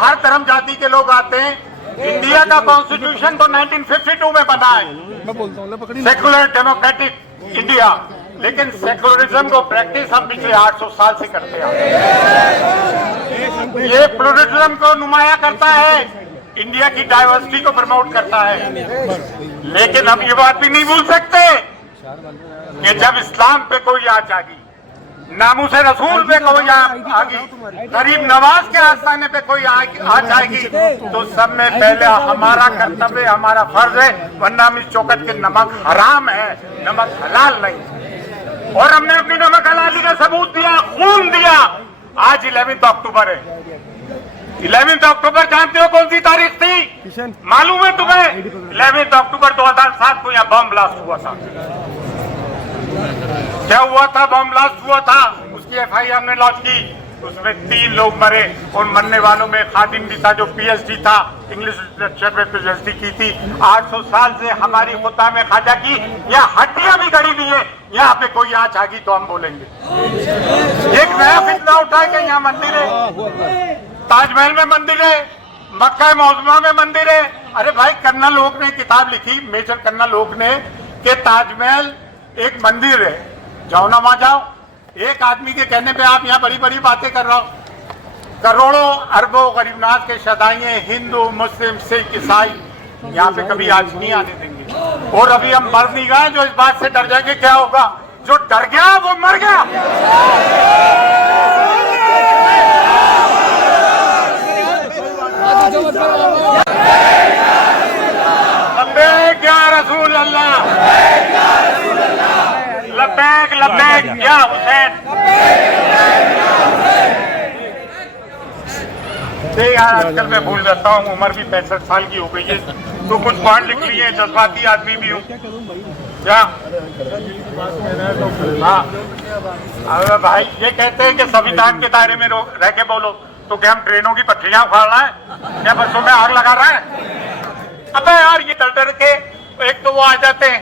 हर धर्म जाति के लोग आते हैं। इंडिया का कॉन्स्टिट्यूशन तो 1952 में बना है, सेकुलर डेमोक्रेटिक इंडिया, लेकिन सेकुलरिज्म को प्रैक्टिस हम पिछले 800 साल से करते हैं। ये प्लूरलिज्म को नुमाया करता है, इंडिया की डाइवर्सिटी को प्रमोट करता है। लेकिन हम ये बात भी नहीं भूल सकते कि जब इस्लाम पे कोई आंच आगी, नामूसे रसूल पे कोई आगी, गरीब नवाज के आस्थाने पे कोई आंच आएगी, तो सब में पहले हमारा कर्तव्य, हमारा फर्ज है, वरना हम इस चौखट के नमक हराम है, नमक हलाल नहीं। और हमने अपनी नमक हलाली का सबूत दिया, खून दिया। आज 11 अक्टूबर है। 11 अक्टूबर जानते हो कौन सी तारीख थी? मालूम है तुम्हें? 11 अक्टूबर 2007 को यहाँ बम ब्लास्ट हुआ था। क्या हुआ था? बम ब्लास्ट हुआ था। उसकी एफआईआर हमने लॉन्च की, उसमें 3 लोग मरे। और मरने वालों में खादिम भी था जो पीएचडी था, इंग्लिश लिटरेचर में पीएचडी की थी। 800 साल से हमारी खुदा में खाजा की यह हड्डियां भी गड़ी हुई है। यहाँ पे कोई आंच आगी तो हम बोलेंगे। एक नया फितना उठा के यहाँ मंदिर है, ताजमहल में मंदिर है, मक्का मौजमा में मंदिर है। अरे भाई, कन्ना लोग ने किताब लिखी, मेजर कन्ना लोग ने, कि ताजमहल एक मंदिर है, जाओ ना वहां जाओ। एक आदमी के कहने पे आप यहाँ बड़ी बड़ी बातें कर रहे हो। करोड़ों अरबों गरीबनाथ के शदाइए हिंदू, मुस्लिम, सिख, ईसाई यहाँ पे कभी आज नहीं आने देंगे। और अभी हम मर नहीं गए जो इस बात से डर जाएंगे क्या होगा। जो डर गया वो मर गया। लब्बैक या रसूल अल्लाह, लब्बैक लब्बैक या हुसैन। यार आजकल मैं भूल जाता हूँ, उम्र भी 65 साल की हो गई है, तो कुछ पढ़ लिख लिए, जज्बाती आदमी भी हूँ क्या। हाँ, अरे भाई, ये कहते हैं कि संविधान के दायरे में रह के बोलो, तो क्या हम ट्रेनों की पटरियां उखाड़ रहा है, क्या बसों में आग लगा रहा है? अबे यार, ये डर डर के एक तो वो आ जाते हैं,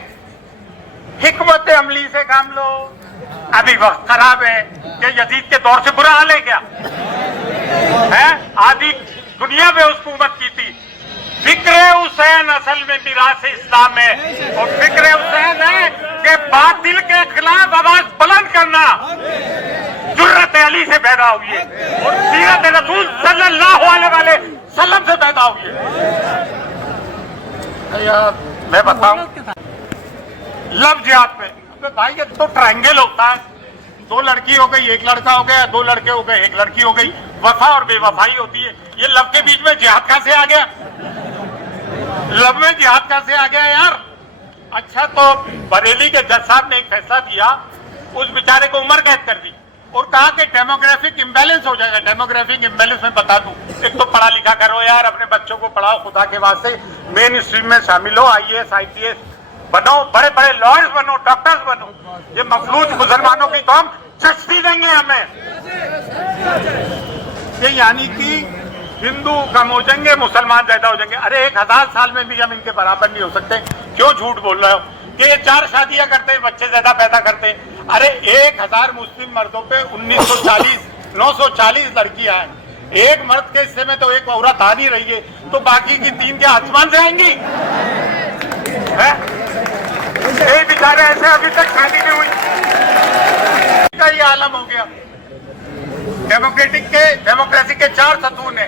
हिकमत अमली से काम लो। अभी वक्त खराब है, क्या यजीद के दौर से बुरा हाल है क्या? है आदि दुनिया में उसको हुकूमत की थी। फिक्र हुसैन असल में मिरास इस्लाम है, और फिक्र हुसैन है कि बातिल के खिलाफ आवाज बुलंद करना जुर्रत अली से पैदा हुई है, और सीरत रसूल सल्लल्लाहु अलैहि वसल्लम से पैदा हुई है। यार मैं बताऊं, लव जिहाद पे, अबे भाई ये तो ट्रायंगल होता है। 2 लड़की हो गई, 1 लड़का हो गया, 2 लड़के हो गए, 1 लड़की हो गई। वफा और बेवफाई होती है। ये लव के बीच में जिहाद कहां से आ गया? लव में जिहाद कहां से आ गया यार? अच्छा, तो बरेली के जज साहब ने एक फैसला दिया, उस बेचारे को उम्र कैद कर दी और कहा कि डेमोग्राफिक इम्बैलेंस हो जाएगा। डेमोग्राफिक इम्बैलेंस में बता दूं, एक तो पढ़ा लिखा करो यार, अपने बच्चों को पढ़ाओ, खुदा के वास्ते मेन स्ट्रीम में शामिल हो, IAS IPS बनो, बड़े बड़े लॉयर्स बनो, डॉक्टर्स बनो। ये मफलूज मुसलमानों की तो हम सस्ती देंगे हमें। ये यानी कि हिंदू कम हो जाएंगे, मुसलमान ज्यादा हो जाएंगे। अरे 1000 साल में भी हम इनके बराबर नहीं हो सकते। क्यों झूठ बोल रहे हो कि ये 4 शादियां करते हैं, बच्चे ज्यादा पैदा करते हैं? अरे 1000 मुस्लिम मर्दों पे 940 लड़कियां हैं। एक मर्द के हिस्से में तो एक औरत आ नहीं रही है, तो बाकी की 3 क्या आसमान से आएंगी? ये बेचारे ऐसे अभी तक शादी नहीं हुई, का ये आलम हो गया। डेमोक्रेसी के 4 सतून है।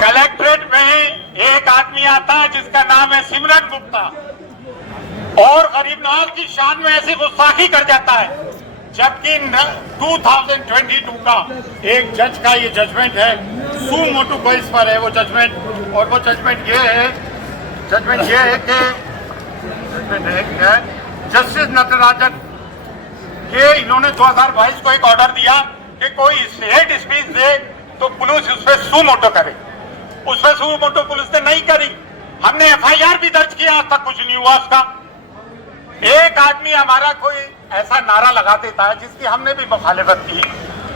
कलेक्ट्रेट में एक आदमी आता है जिसका नाम है सिमरन गुप्ता, और गरीबनाथ की शान में ऐसी गुस्ताखी कर जाता है, जबकि 2022 का एक जज का ये जजमेंट है, सू मोटू केस पर है वो जजमेंट। और वो जजमेंट ये है कि जस्टिस नटराजन के इन्होंने 2022 को एक ऑर्डर दिया कि कोई हेट स्पीच दे तो पुलिस उस पर सू मोटो करे। उस पर सू मोटो पुलिस ने नहीं करी। हमने FIR भी दर्ज किया, आज तक कुछ नहीं हुआ उसका। एक आदमी हमारा कोई ऐसा नारा लगा देता है जिसकी हमने भी मुखालिफत की,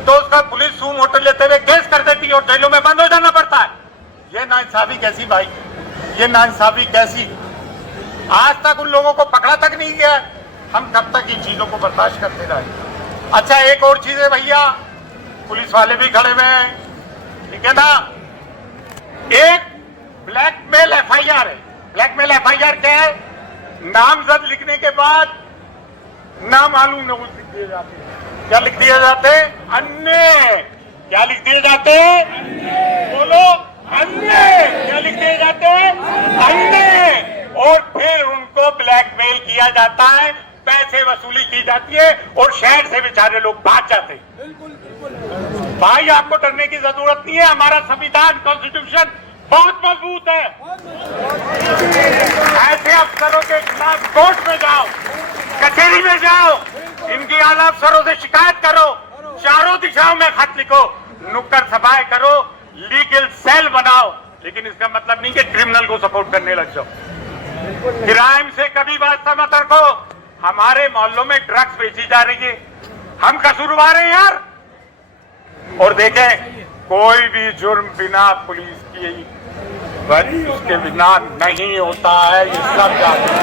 तो उसका पुलिस सू मोटो लेते हुए केस कर देती है और जेलों में बंद हो जाना पड़ता है। ये नाइंसाफी कैसी भाई, ये नाइंसाफी कैसी? आज तक उन लोगों को पकड़ा तक नहीं गया। हम कब तक इन चीजों को बर्दाश्त करते रहे? अच्छा, एक और चीज है भैया, पुलिस वाले भी खड़े हुए हैं, ठीक है ना। एक ब्लैकमेल एफआईआर है। ब्लैकमेल एफआईआर क्या है? नामजद लिखने के बाद नामालूम नोटिस लिख दिए जाते हैं। क्या लिख दिए जाते? अन्य। क्या लिख दिए जाते? बोलो, अन्य। क्या लिख दिए जाते? अन्य। और फिर उनको ब्लैकमेल किया जाता है, पैसे वसूली की जाती है और शहर से बेचारे लोग भाग जाते हैं। भाई आपको डरने की जरूरत नहीं है, हमारा संविधान कॉन्स्टिट्यूशन बहुत मजबूत है। ऐसे अफसरों के खिलाफ कोर्ट में जाओ, कचहरी में जाओ, इनकी आला अफसरों से शिकायत करो, चारों दिशाओं में खत लिखो, नुक्कड़ सभाएं करो, लीगल सेल बनाओ, लेकिन इसका मतलब नहीं कि क्रिमिनल को सपोर्ट करने लग जाओ। क्राइम से कभी वास्ता मत रखो। हमारे मोहल्लों में ड्रग्स बेची जा रही है, हम कसूरवार हैं यार। और देखें, कोई भी जुर्म बिना पुलिस की उसके बिना नहीं होता है, ये सब जानते हैं।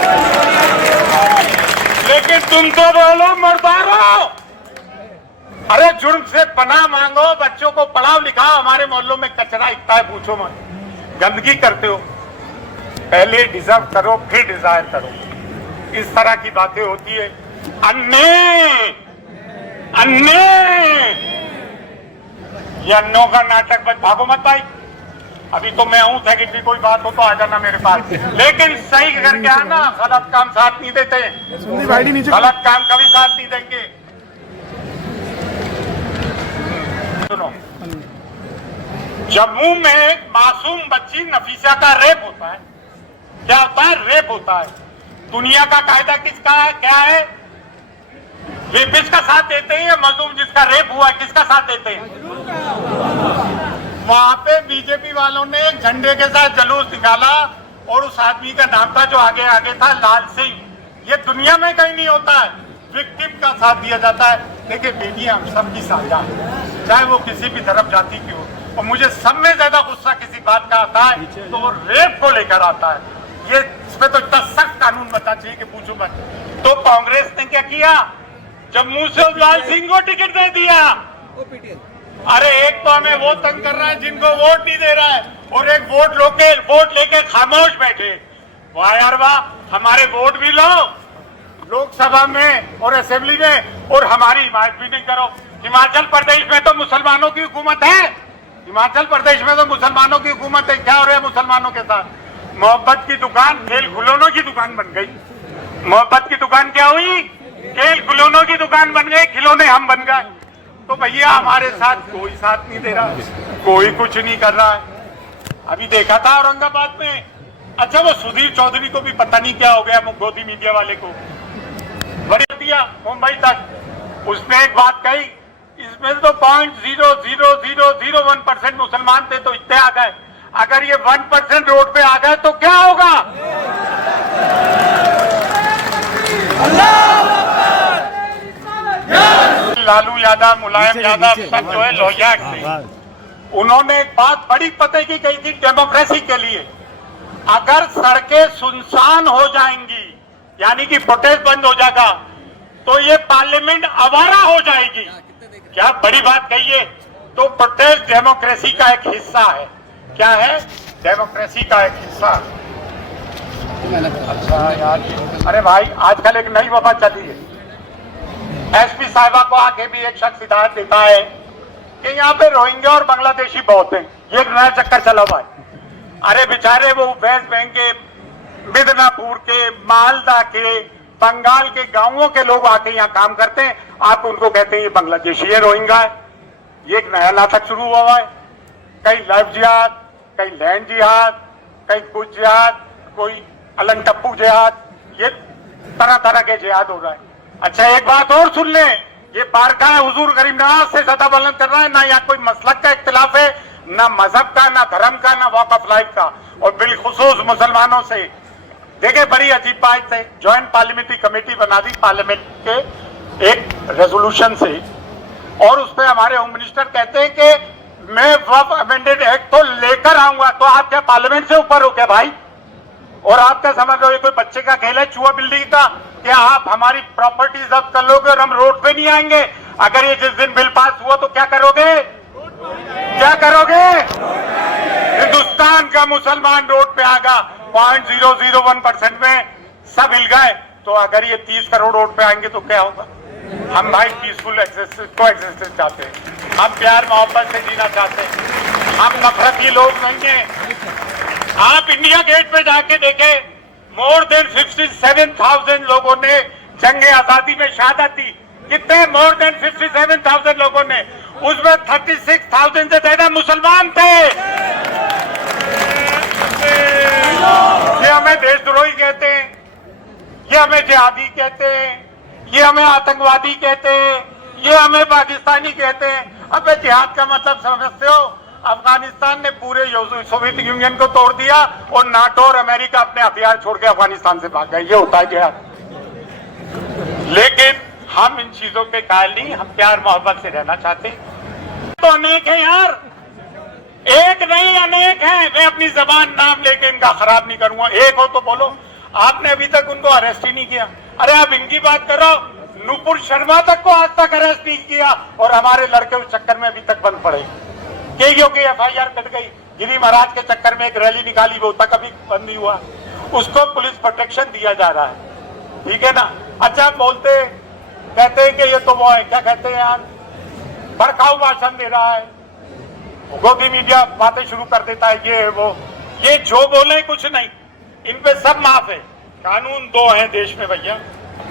लेकिन तुम तो बोलो मर्दारो, अरे जुर्म से पनाह मांगो, बच्चों को पढ़ाओ लिखाओ। हमारे मोहल्लों में कचरा इतना है, पूछो मत। गंदगी करते हो, पहले डिजर्व करो फिर डिजायर करो, इस तरह की बातें होती है। अन्य अन्य ये अन्यों का नाटक बच। भागो मत भाई, अभी तो मैं हूं, सेकंड की कोई बात हो तो आ जाना मेरे पास, लेकिन सही करके आना। गलत काम साथ नहीं देते, गलत काम कभी साथ नहीं देंगे। सुनो, जम्मू में मासूम बच्ची नफीसा का रेप होता है। क्या होता है? रेप होता है। दुनिया का कायदा किसका है? क्या है? रेपिस्ट का साथ देते हैं या मजलूम जिसका रेप हुआ है किसका साथ देते हैं? वहां पे बीजेपी वालों ने एक झंडे के साथ जुलूस निकाला और उस आदमी का नाम था जो आगे आगे था, लाल सिंह। ये दुनिया में कहीं नहीं होता है, विक्टिम का साथ दिया जाता है। देखिए बेटियां हम सबकी साझा है, चाहे वो किसी भी धर्म जाति की हो। और मुझे सब में ज्यादा गुस्सा किसी बात का आता है तो वो रेप को लेकर आता है। ये इसमें तो इतना सख्त कानून बनना चाहिए कि पूछो मत। तो कांग्रेस ने क्या किया? जम्मू से लाल सिंह को टिकट दे दिया। अरे एक तो हमें वो तंग कर रहा है जिनको वोट नहीं दे रहा है, और एक वोट लेके खामोश बैठे। वाह यार वाह, हमारे वोट भी लो लोकसभा में और असेंबली में, और हमारी हिमायत भी नहीं करो। हिमाचल प्रदेश में तो मुसलमानों की हुकूमत है, हिमाचल प्रदेश में तो मुसलमानों की हुकूमत है। क्या हो रहा है मुसलमानों के साथ? मोहब्बत की दुकान खेल खिलौनों की दुकान बन गई। मोहब्बत की दुकान क्या हुई? खेल खिलौनों की दुकान बन गई, खिलौने हम बन गए। तो भैया हमारे साथ कोई साथ नहीं दे रहा, कोई कुछ नहीं कर रहा है। अभी देखा था औरंगाबाद में, अच्छा वो सुधीर चौधरी को भी पता नहीं क्या हो गया, गोदी मीडिया वाले को बड़ी दिया मुंबई तक। उसने एक बात कही, इसमें तो 0.00001% मुसलमान थे तो इतने आ गए, अगर ये 1% रोड पे आ गए तो क्या होगा? लालू यादव, मुलायम यादव सब जो है लोहिया थे, उन्होंने एक बात बड़ी पते की कही थी डेमोक्रेसी के लिए। अगर सड़कें सुनसान हो जाएंगी, यानी कि प्रोटेस्ट बंद हो जाएगा, तो ये पार्लियामेंट आवारा हो जाएगी। क्या बड़ी बात कही है। तो प्रोटेस्ट डेमोक्रेसी का एक हिस्सा है। क्या है? डेमोक्रेसी का एक हिस्सा। अच्छा यार, अरे भाई आजकल एक नई वबा चली है। एसपी साहिबा को आके भी एक शख्स हिदायत देता है कि यहाँ पे रोहिंग्या और बांग्लादेशी बहुत हैं। ये एक नया चक्कर चला हुआ है। अरे बेचारे वो वेस्ट बंगाल के, मिदनापुर के, मालदा के, बंगाल के गांवों के लोग आके यहाँ काम करते हैं, आप उनको कहते हैं ये बांग्लादेशी है, रोहिंग्या है। ये एक नया नाटक शुरू हुआ है। कहीं लव जिहाद, कहीं लैंड जिहाद, कहीं कुछ जिहाद, कोई अलन टप्पू जिहाद, ये तरह तरह के जिहाद हो रहा है। अच्छा एक बात और सुन ले, ये बारका है हुजूर गरीब नवाज से ज्यादा बुलंद कर रहा है। ना यहाँ कोई मसलक का इख्तिलाफ है, ना मजहब का, ना धर्म का, ना वॉक ऑफ लाइफ का, और बिलखुसूस मुसलमानों से। देखिए बड़ी अजीब बात है, ज्वाइंट पार्लियामेंट्री कमेटी बना दी पार्लियामेंट के एक रेजोल्यूशन से, और उस पर हमारे होम मिनिस्टर कहते हैं कि मैं वक्फ अमेंडेड एक्ट तो लेकर आऊंगा। तो आप क्या पार्लियामेंट से ऊपर हो क्या भाई? और आप क्या समझ रहे हो ये कोई बच्चे का खेल है, चूहा बिल्डिंग का? क्या आप हमारी प्रॉपर्टी जब्त कर लोगे और हम रोड पे नहीं आएंगे? अगर ये जिस दिन बिल पास हुआ तो क्या करोगे? क्या करोगे? हिंदुस्तान का मुसलमान रोड पे आएगा 0.001% में सब हिल गए। तो अगर ये 30 करोड़ रोड पे आएंगे तो क्या होगा? हम भाई पीसफुल को एग्जिस्टेंस चाहते हैं, हम प्यार मोहब्बत से जीना चाहते हैं, हम नफरती लोग नहीं हैं। आप इंडिया गेट पे जाके देखें, मोर देन 57,000 लोगों ने जंग आजादी में शहादत दी। कितने? मोर देन 57,000 लोगों ने, उसमें 36,000 से ज्यादा मुसलमान थे। ये हमें देशद्रोही कहते हैं, ये हमें जिहादी कहते हैं, ये हमें आतंकवादी कहते हैं, ये हमें पाकिस्तानी कहते हैं। अब जिहाद का मतलब समझते हो? अफगानिस्तान ने पूरे सोवियत यूनियन को तोड़ दिया और नाटो और अमेरिका अपने हथियार छोड़ के अफगानिस्तान से भाग गए। ये होता है जिहाद। लेकिन हम इन चीजों के कायल नहीं, हम प्यार मोहब्बत से रहना चाहते हैं। तो अनेक है यार, एक नहीं अनेक है। मैं अपनी जबान नाम लेके इनका खराब नहीं करूंगा। एक हो तो बोलो। आपने अभी तक उनको अरेस्ट ही नहीं किया। अरे आप इनकी बात करो, नुपुर शर्मा तक को आज तक अरेस्ट नहीं किया और हमारे लड़के उस चक्कर में अभी तक बंद पड़े। केईओ की FIR कट गई। गिरी महाराज के चक्कर में एक रैली निकाली, वो तक अभी बंद नहीं हुआ। उसको पुलिस प्रोटेक्शन दिया जा रहा है, ठीक है ना। अच्छा बोलते कहते हैं कि ये तो वो है, क्या कहते हैं यार, भड़काऊ भाषण दे रहा है, गोदी मीडिया बातें शुरू कर देता है, ये है वो। ये जो बोले कुछ नहीं, इन पे सब माफ है। कानून दो है देश में भैया,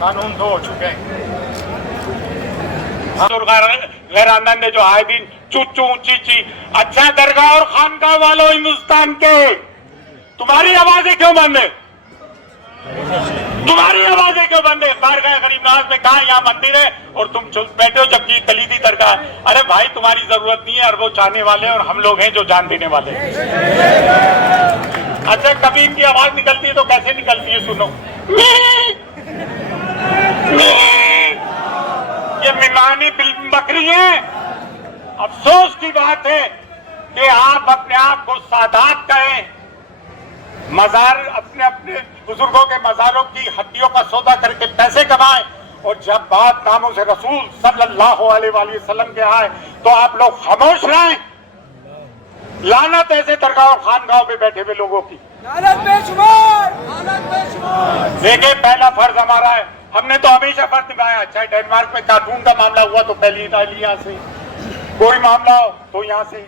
कानून दो हो चुके हैं। गैर आनंद ने जो आए दिन चूचू चीची, अच्छा दरगाह और खानकाह वालों हिंदुस्तान के, तुम्हारी आवाजें क्यों बंद है? तुम्हारी आवाजें क्यों बंद है? बारगाह गरीबनाज में कहा यहाँ मंदिर है और तुम चुप बैठे हो जबकि कलीदी दरगाह। अरे भाई तुम्हारी जरूरत नहीं है, और वो चाहने वाले और हम लोग हैं जो जान देने वाले हैं। अच्छा कभी इनकी आवाज निकलती है तो कैसे निकलती है? सुनो, ये मिमानी बकरी है। अफसोस की बात है कि आप अपने आप को सादात कहें, मजार अपने अपने बुजुर्गों के मजारों की हड्डियों का सौदा करके पैसे कमाएं, और जब बात नामों से रसूल सल्लल्लाहु अलैहि वसल्लम के आए तो आप लोग खामोश रहें। लानत ऐसे दरगाह और खानगाहों पे बैठे हुए लोगों की। देखिए पहला फर्ज हमारा है, हमने तो हमेशा फर्ज निभाया। चाहे डेनमार्क में कार्टून का मामला हुआ तो पहली इटाली यहाँ से, कोई मामला हो तो यहाँ से,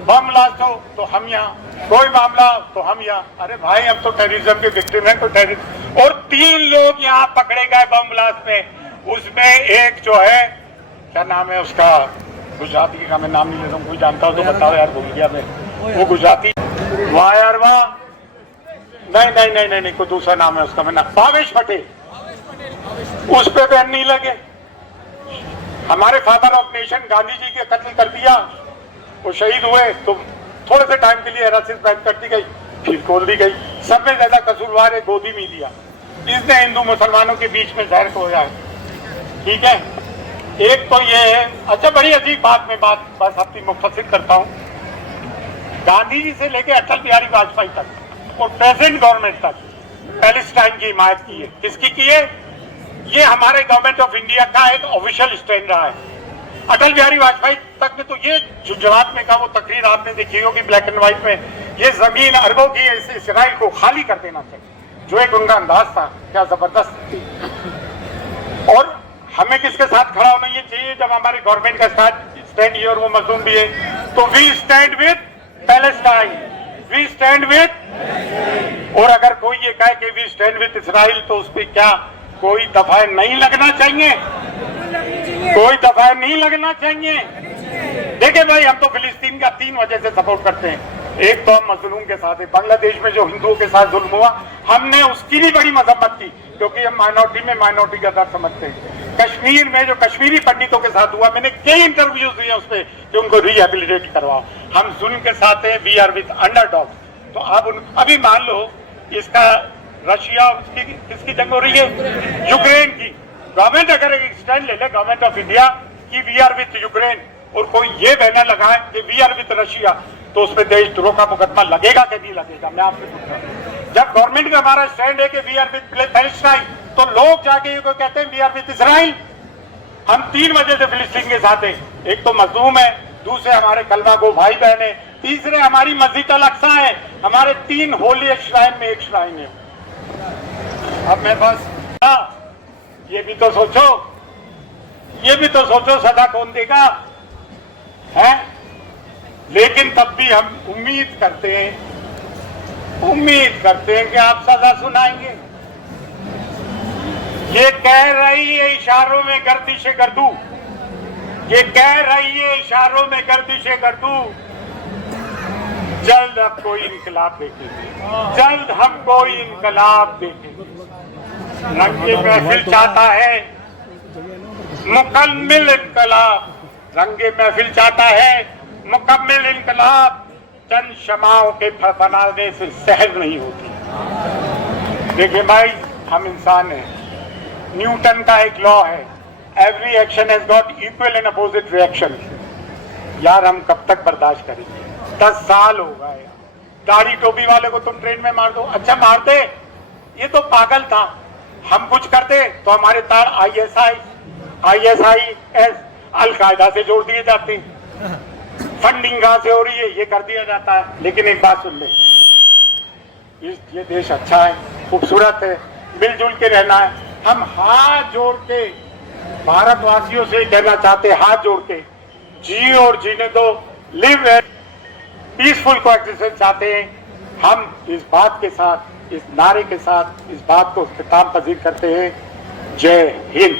बम ब्लास्ट हो तो हम यहाँ, कोई मामला हो तो हम यहाँ। अरे भाई हम तो टेररिज्म के विक्टिम है, तो टेररिस्ट। और 3 लोग यहाँ पकड़े गए बम ब्लास्ट में। उसमें एक जो है, क्या नाम है उसका, गुजराती का मैं नाम नहीं ले रहा हूँ, कोई जानता हो तो बताओ यार, भूल गया मैं। वो गुजराती, वाह यार वाह, नहीं कोई दूसरा नाम है उसका, मैं नाम, भावेश पटेल। उस पे बैन नहीं लगे। हमारे father of nation Gandhi ji के कत्ल कर दिया, वो शहीद हुए तो थोड़े से टाइम के लिए हिरासत बैन कर दी गई, फिर खोल दी गई। सब में ज्यादा कसूरवार है गोदी मीडिया, इसने हिंदू मुसलमानों के बीच में जहर खोया है, ठीक है। एक तो ये है। अच्छा बड़ी अजीब बात, मैं बात बस अपनी मुख्तसर करता हूँ। गांधी जी से लेके अटल बिहारी वाजपेयी तक और प्रेजेंट गवर्नमेंट तक पैलेस्टाइन की हिमायत की है। किसकी की है? ये हमारे गवर्नमेंट ऑफ इंडिया का एक ऑफिशियल स्टैंड रहा है। अटल बिहारी वाजपेयी तक ने तो ये गुजरात में का वो तकरीर आपने देखी होगी ब्लैक एंड व्हाइट में, ये जमीन अरबों की इसराइल को खाली कर देना चाहिए, जो एक उनका अंदाज था, क्या जबरदस्त थी। और हमें किसके साथ खड़ा होना ये चाहिए जब हमारे गवर्नमेंट का स्टैंड ये और वो मजलूम भी है, तो we stand with Palestine, we stand with. और अगर कोई ये कहे कि वी स्टैंड विद इसराइल तो उस पर क्या कोई दफा नहीं लगना चाहिए? कोई दफा नहीं लगना चाहिए। देखिए भाई हम तो फिलिस्तीन का 3 वजह से सपोर्ट करते हैं। एक तो हम मजलूम के साथ है, बांग्लादेश में जो हिंदुओं के साथ जुल्म हुआ हमने उसकी भी बड़ी मजम्मत की, क्योंकि हम माइनॉरिटी में माइनॉरिटी का दर्द समझते हैं। कश्मीर में जो कश्मीरी पंडितों के साथ हुआ, मैंने कई इंटरव्यूज दिए उस पर कि उनको रिहेबिलिटेट करवाओ। हम जुल्म के साथ है, वी आर विद अंडरडॉग। तो आप अभी मान लो इसका रशिया उसकी किसकी जंग हो रही है? यूक्रेन की। गवर्नमेंट अगर एक स्टैंड ले ले गवर्नमेंट ऑफ इंडिया की वी आर विद यूक्रेन, और कोई ये बैनर लगाए कि वी आर विद रशिया, तो उस पर देशद्रोह का मुकदमा लगेगा कि नहीं लगेगा? मैं आपसे पूछ रहा हूँ। जब गवर्नमेंट का हमारा स्टैंड है कि वी आर विद पैलेस्टाइन, तो लोग जाके ये कहते हैं वी आर विद इसराइल। हम 3 वजह से फिलिस्तीन के साथ हैं। एक तो मजलूम है, दूसरे हमारे कलमा गो भाई बहन है, तीसरे हमारी मस्जिद अल अक्सा है। हमारे 3 होली श्राइन में एक श्राइन है। अब मैं बस ये भी तो सोचो, ये भी तो सोचो सदा कौन देगा है। लेकिन तब भी हम उम्मीद करते हैं कि आप सजा सुनाएंगे। ये कह रही है इशारों में गर्दिशे गर्दू, ये कह रही है इशारों में गर्दिशे गर्दू। जल्द अब कोई इनकलाब देखेंगे, जल्द हम कोई इनकलाब देखेंगे। रंगे महफिल चाहता है मुकम्मिल इनकलाब, रंगे महफिल चाहता है मुकम्मिल इनकलाब। चंद शमाओं के फनाने से सहज नहीं होती। देखिए भाई, हम इंसान हैं। न्यूटन का एक लॉ है, every action has got equal and opposite reaction. यार हम कब तक बर्दाश्त करेंगे? 10 साल हो गए। दाढ़ी टोपी वाले को तुम ट्रेन में मार दो, अच्छा मार दे, ये तो पागल था। हम कुछ करते तो हमारे तार ISIS अल-कायदा से जोड़ दिए जाते। फंडिंग कहां से हो रही है ये कर दिया जाता है। लेकिन एक बात सुन ले, ये देश अच्छा है, खूबसूरत है, मिलजुल के रहना है। हम हाथ जोड़ के भारतवासियों से कहना चाहते, हाथ जोड़ के जी और जीने दो, लिव पीसफुल कोएग्जिस्टेंस चाहते हैं। हम इस बात के साथ, इस नारे के साथ इस बात को खिताब पजीर करते हैं। जय हिंद।